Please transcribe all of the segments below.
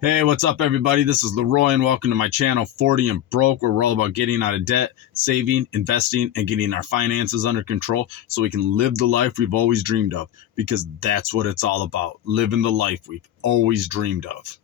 Hey, what's up, everybody? This is Leroy, and welcome to my channel, 40 and Broke, where we're all about getting out of debt, saving, investing, and getting our finances under control so we can live the life we've always dreamed of, because that's what it's all about, living the life we've always dreamed of.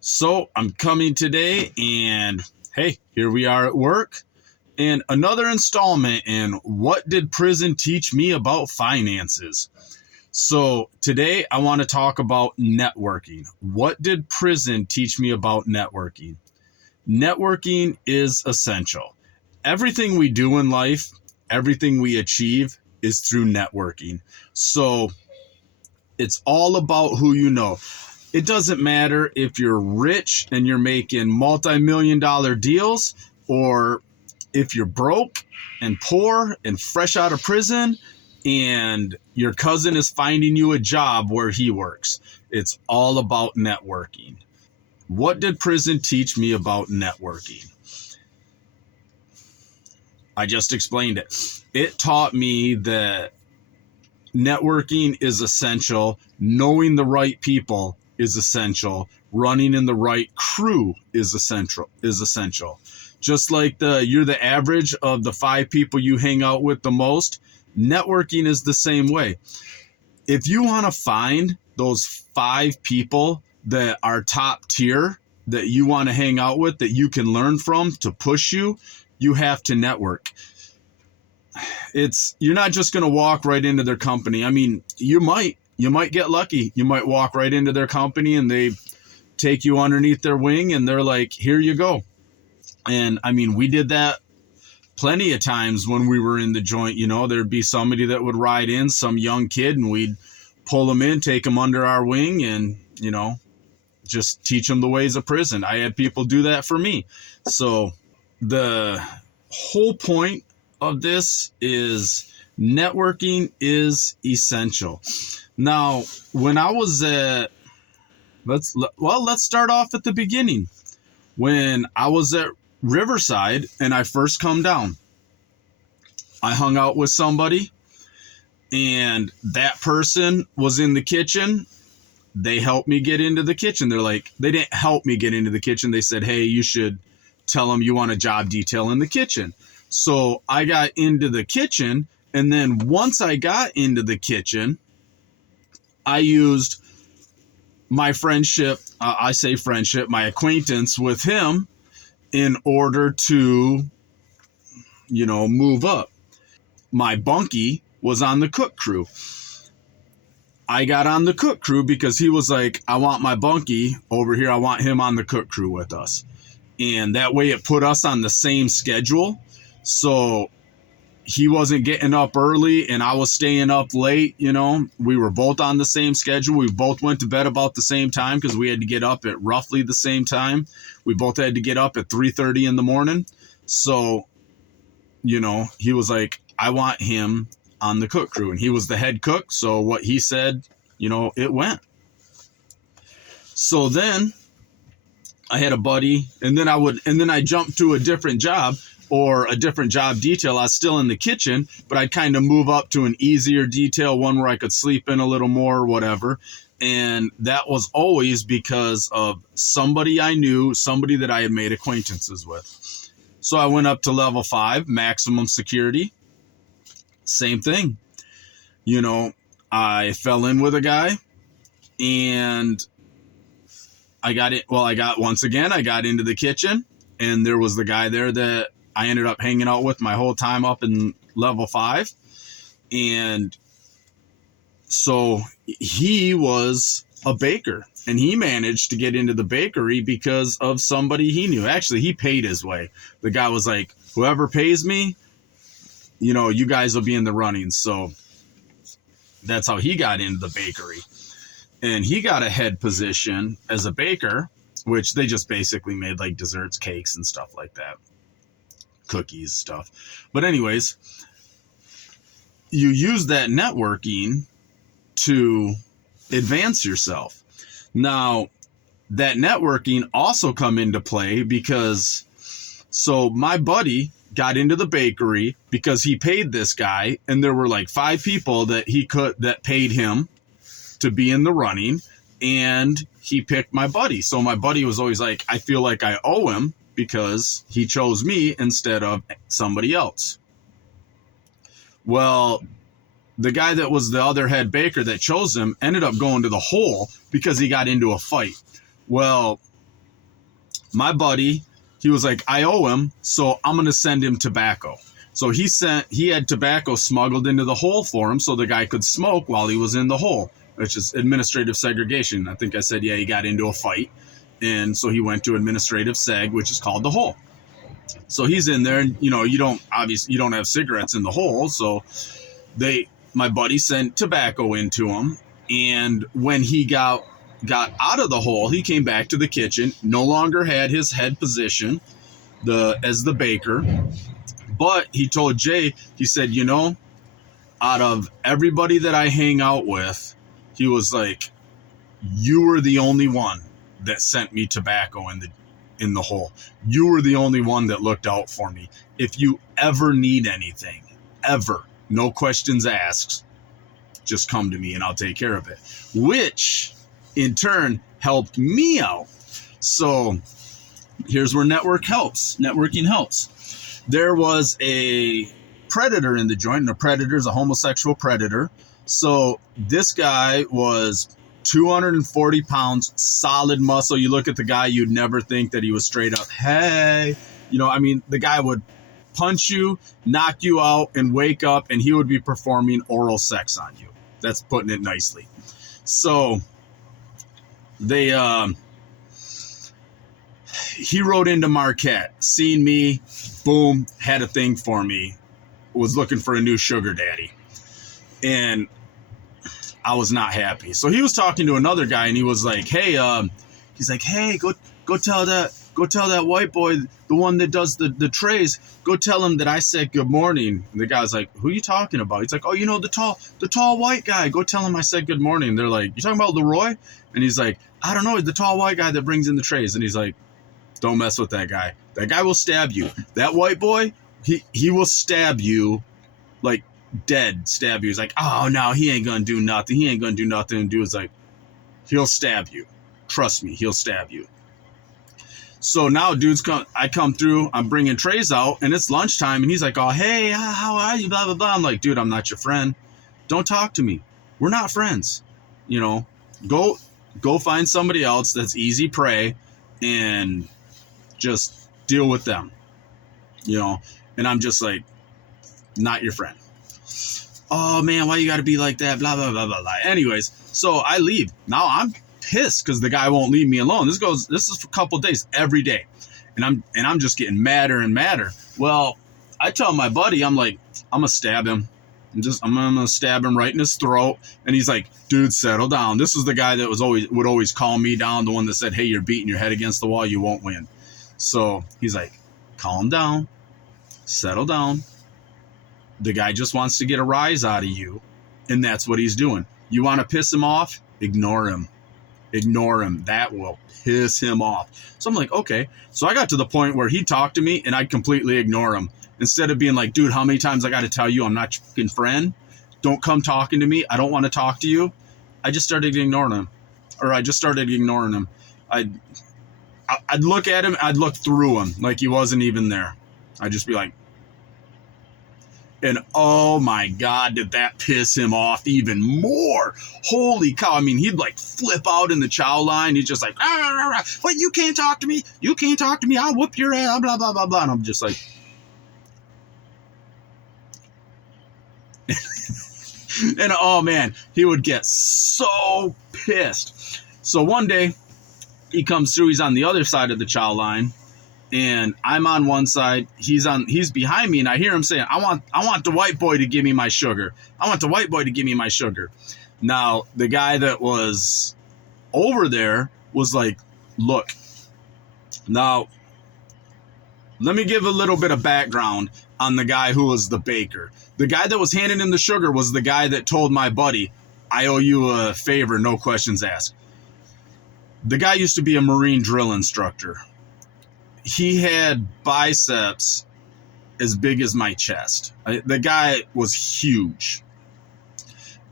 So I'm coming today, and hey, here we are at work, and another installment in What Did Prison Teach Me About Finances? So today I want to talk about networking. What did prison teach me about networking? Networking is essential. Everything we do in life, everything we achieve is through networking. So it's all about who you know. It doesn't matter if you're rich and you're making multi-million-dollar deals, or if you're broke and poor and fresh out of prison and your cousin is finding you a job where he works. It's all about networking. What did prison teach me about networking? I just explained it. It taught me that networking is essential. Knowing the right people is essential. Running in the right crew is essential. Just like you're the average of the 5 people you hang out with the most. Networking is the same way. If you want to find those 5 people that are top tier that you want to hang out with, that you can learn from to push you, you have to network. You're not just going to walk right into their company. I mean, you might get lucky. You might walk right into their company and they take you underneath their wing and they're like, here you go. And I mean, we did that plenty of times when we were in the joint. There'd be somebody that would ride in, some young kid, and we'd pull them in, take them under our wing, and, just teach them the ways of prison. I had people do that for me. So the whole point of this is networking is essential. Now, when I was let's start off at the beginning. When I was at Riverside and I first come down, I hung out with somebody and that person was in the kitchen. They helped me get into the kitchen. They didn't help me get into the kitchen. They said, hey, you should tell them you want a job detail in the kitchen. So I got into the kitchen, and then once I got into the kitchen, I used my friendship, my acquaintance with him in order to, move up. My bunkie was on the cook crew. I got on the cook crew because he was like, I want my bunkie over here. I want him on the cook crew with us. And that way it put us on the same schedule. So he wasn't getting up early and I was staying up late. We were both on the same schedule. We both went to bed about the same time because we had to get up at roughly the same time. We both had to get up at 3:30 in the morning. So, he was like, I want him on the cook crew, and he was the head cook. So what he said, it went. So then I had a buddy, and then I jumped to a different job or a different job detail. I was still in the kitchen, but I'd kind of move up to an easier detail, one where I could sleep in a little more or whatever. And that was always because of somebody I knew, somebody that I had made acquaintances with. So I went up to level 5, maximum security. Same thing. I fell in with a guy and I got into the kitchen, and there was the guy there that I ended up hanging out with my whole time up in level 5. And so he was a baker, and he managed to get into the bakery because of somebody he knew. Actually, he paid his way. The guy was like, whoever pays me, you guys will be in the running. So that's how he got into the bakery. And he got a head position as a baker, which they just basically made like desserts, cakes, and stuff like that. Cookies, stuff. But anyways, you use that networking to advance yourself. Now, that networking also come into play because, so my buddy got into the bakery because he paid this guy, and there were like 5 people that paid him to be in the running. and he picked my buddy. So my buddy was always like, I feel like I owe him because he chose me instead of somebody else. Well, the guy that was the other head baker that chose him ended up going to the hole because he got into a fight. Well, my buddy, he was like, I owe him, so I'm going to send him tobacco. So he had tobacco smuggled into the hole for him so the guy could smoke while he was in the hole, which is administrative segregation. I think I said, yeah, he got into a fight. And so he went to administrative seg, which is called the hole. So he's in there, and you don't have cigarettes in the hole. So my buddy sent tobacco into him. And when he got out of the hole, he came back to the kitchen, no longer had his head position as the baker. But he told Jay, he said, out of everybody that I hang out with, he was like, you were the only one that sent me tobacco in the hole. You were the only one that looked out for me. If you ever need anything, ever, no questions asked, just come to me and I'll take care of it. Which in turn helped me out. So here's where networking helps. There was a predator in the joint, and a predator is a homosexual predator. So this guy was 240 pounds, solid muscle. You look at the guy, you'd never think that he was straight up, hey, the guy would punch you, knock you out, and wake up, and he would be performing oral sex on you. That's putting it nicely. So he rode into Marquette, seen me, boom, had a thing for me, was looking for a new sugar daddy. And I was not happy. So he was talking to another guy, and he was like, hey, go tell that white boy, the one that does the trays, go tell him that I said good morning. And the guy was like, who are you talking about? He's like, oh, the tall white guy, go tell him I said good morning. And they're like, you talking about Leroy? And he's like, I don't know, the tall white guy that brings in the trays. And he's like, don't mess with that guy. That guy will stab you. That white boy, he will stab you, like dead stab you. He's like, oh no, he ain't gonna do nothing. He ain't gonna do nothing. And dude is like, he'll stab you. Trust me, he'll stab you. So now I come through, I'm bringing trays out, and it's lunchtime, and he's like, oh, hey, how are you, blah, blah, blah. I'm like, dude, I'm not your friend. Don't talk to me. We're not friends. Go find somebody else that's easy prey and just deal with them. And I'm just like, not your friend. Oh, man, why you got to be like that, blah, blah, blah, blah, blah. Anyways, so I leave. Now I'm pissed because the guy won't leave me alone. This is for a couple of days every day, and I'm just getting madder and madder. Well, I tell my buddy, I'm like, I'm gonna stab him. I'm gonna stab him right in his throat. And he's like, dude, settle down. This is the guy that would always calm me down, the one that said, hey, you're beating your head against the wall, you won't win. So he's like, calm down, settle down. The guy just wants to get a rise out of you, and that's what he's doing. You want to piss him off? Ignore him. That will piss him off. So I'm like, okay. So I got to the point where he'd talk to me and I'd completely ignore him. Instead of being like, dude, how many times I got to tell you I'm not your fucking friend? Don't come talking to me. I don't want to talk to you. I just started ignoring him. I'd look at him. I'd look through him like he wasn't even there. I'd just be like, and oh my God, did that piss him off even more. Holy cow. I mean, he'd like flip out in the chow line. He's just like, what, you can't talk to me. I'll whoop your ass, blah, blah, blah, blah. And I'm just like, and oh man, he would get so pissed. So one day he comes through, he's on the other side of the chow line. And I'm on one side, he's behind me, and I hear him saying, I want the white boy to give me my sugar. Now, the guy that was over there was like, look, now, let me give a little bit of background on the guy who was the baker. The guy that was handing him the sugar was the guy that told my buddy, I owe you a favor, no questions asked. The guy used to be a Marine drill instructor. He had biceps as big as my chest. The guy was huge.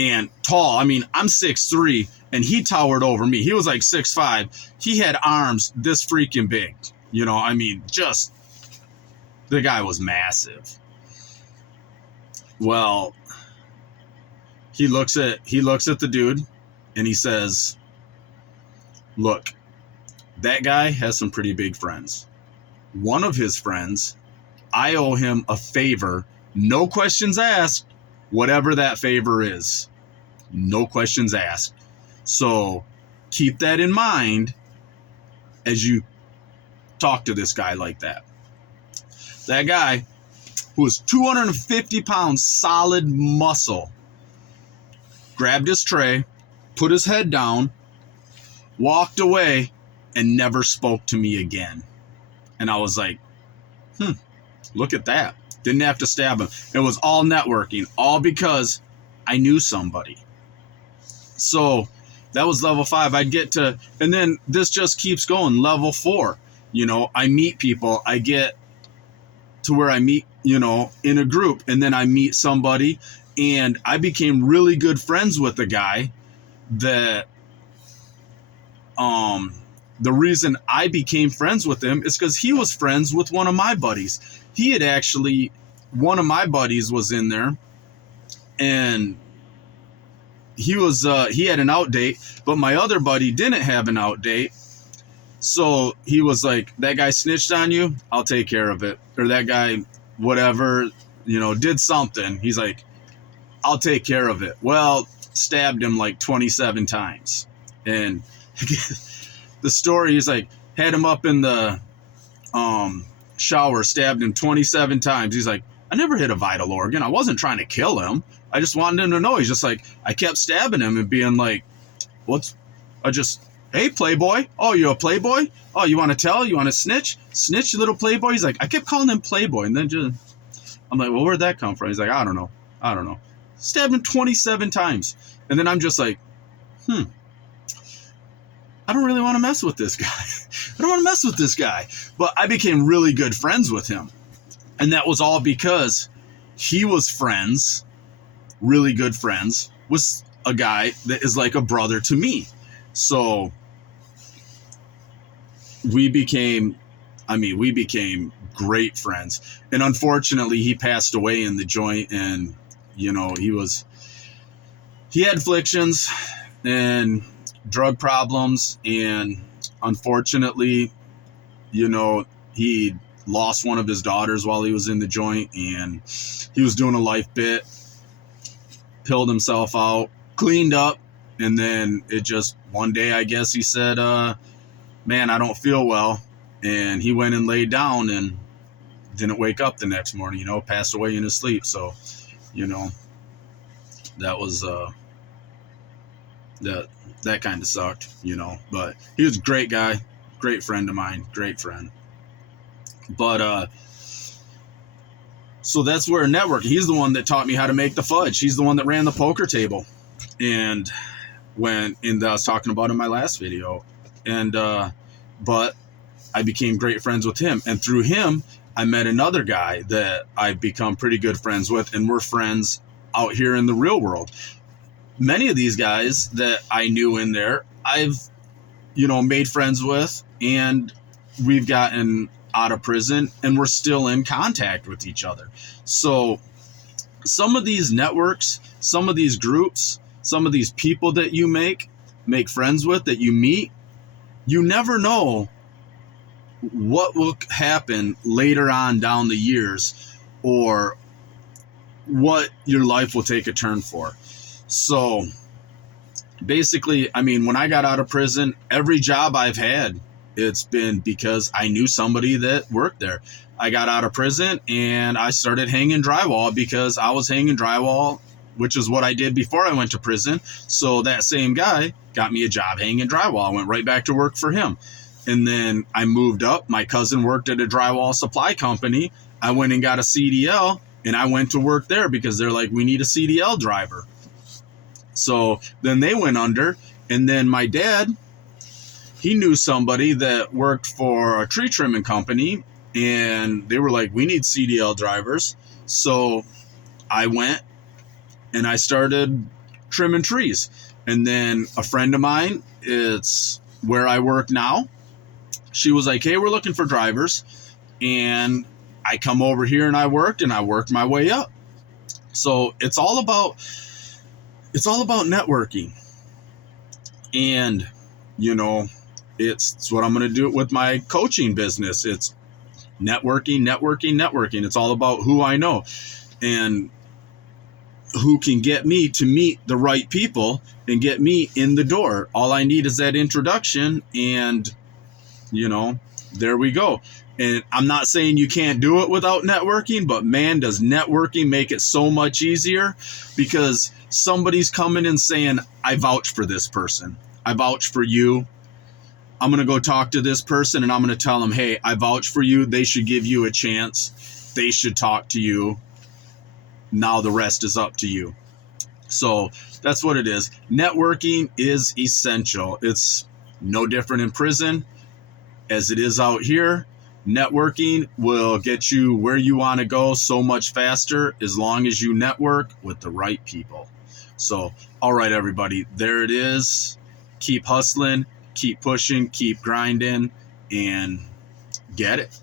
and tall. I mean, I'm 6'3", and he towered over me. He was like 6'5". He had arms this freaking big. You know, I mean, just, the guy was massive. Well, he looks at the dude, and he says, look, that guy has some pretty big friends. One of his friends, I owe him a favor, no questions asked, whatever that favor is. No questions asked. So keep that in mind as you talk to this guy like that. That guy, who was 250 pounds solid muscle, grabbed his tray, put his head down, walked away, and never spoke to me again. And I was like, look at that. Didn't have to stab him. It was all networking, all because I knew somebody. So that was level 5. I'd get to, and then this just keeps going. Level 4, you know, I meet people. I get to where I meet, you know, in a group, and then I meet somebody, and I became really good friends with the guy that, the reason I became friends with him is because he was friends with one of my buddies. He had actually, one of my buddies was in there, and he had an out date, but my other buddy didn't have an out date. So he was like, that guy snitched on you, I'll take care of it. Or that guy, whatever, you know, did something. He's like, I'll take care of it. Well, stabbed him like 27 times. And the story is like, had him up in the shower, stabbed him 27 times. He's like, I never hit a vital organ. I wasn't trying to kill him. I just wanted him to know. He's just like, I kept stabbing him and being like, hey, playboy. Oh, you're a playboy? Oh, you want to tell? You want to snitch? Snitch, little playboy? He's like, I kept calling him playboy. And then I'm like, well, where'd that come from? He's like, I don't know. Stabbed him 27 times. And then I'm just like, I don't really want to mess with this guy. But I became really good friends with him. And that was all because he was friends, really good friends, with a guy that is like a brother to me. So we became great friends. And unfortunately, he passed away in the joint, and, you know, he had afflictions and drug problems, and unfortunately, you know, he lost one of his daughters while he was in the joint, and he was doing a life bit, pilled himself out, cleaned up, and then it just, one day, I guess he said, man, I don't feel well, and he went and laid down and didn't wake up the next morning, you know, passed away in his sleep. So, you know, that was that kind of sucked, you know, but he was a great guy, great friend of mine, great friend. But so that's where networking, he's the one that taught me how to make the fudge. He's the one that ran the poker table, and I was talking about in my last video, and but I became great friends with him, and through him I met another guy that I've become pretty good friends with, and we're friends out here in the real world. Many of these guys that I knew in there, I've, you know, made friends with, and we've gotten out of prison, and we're still in contact with each other. So some of these networks, some of these groups, some of these people that you make friends with, that you meet, you never know what will happen later on down the years, or what your life will take a turn for. So basically, I mean, when I got out of prison, every job I've had, it's been because I knew somebody that worked there. I got out of prison and I started hanging drywall because I was hanging drywall, which is what I did before I went to prison. So that same guy got me a job hanging drywall. I went right back to work for him. And then I moved up. My cousin worked at a drywall supply company. I went and got a CDL, and I went to work there because they're like, we need a CDL driver. So then they went under, and then my dad, he knew somebody that worked for a tree trimming company, and they were like, we need CDL drivers. So I went and I started trimming trees. And then a friend of mine, it's where I work now. She was like, hey, we're looking for drivers. And I come over here and I worked my way up. So it's all about networking. And, you know, it's what I'm going to do with my coaching business. It's networking. It's all about who I know and who can get me to meet the right people and get me in the door. All I need is that introduction, and, you know, there we go. And I'm not saying you can't do it without networking, but man, does networking make it so much easier, because somebody's coming and saying, I vouch for this person. I vouch for you. I'm going to go talk to this person and I'm going to tell them, hey, I vouch for you. They should give you a chance. They should talk to you. Now the rest is up to you. So that's what it is. Networking is essential. It's no different in prison as it is out here. Networking will get you where you want to go so much faster as long as you network with the right people. So, all right, everybody, there it is. Keep hustling, keep pushing, keep grinding, and get it.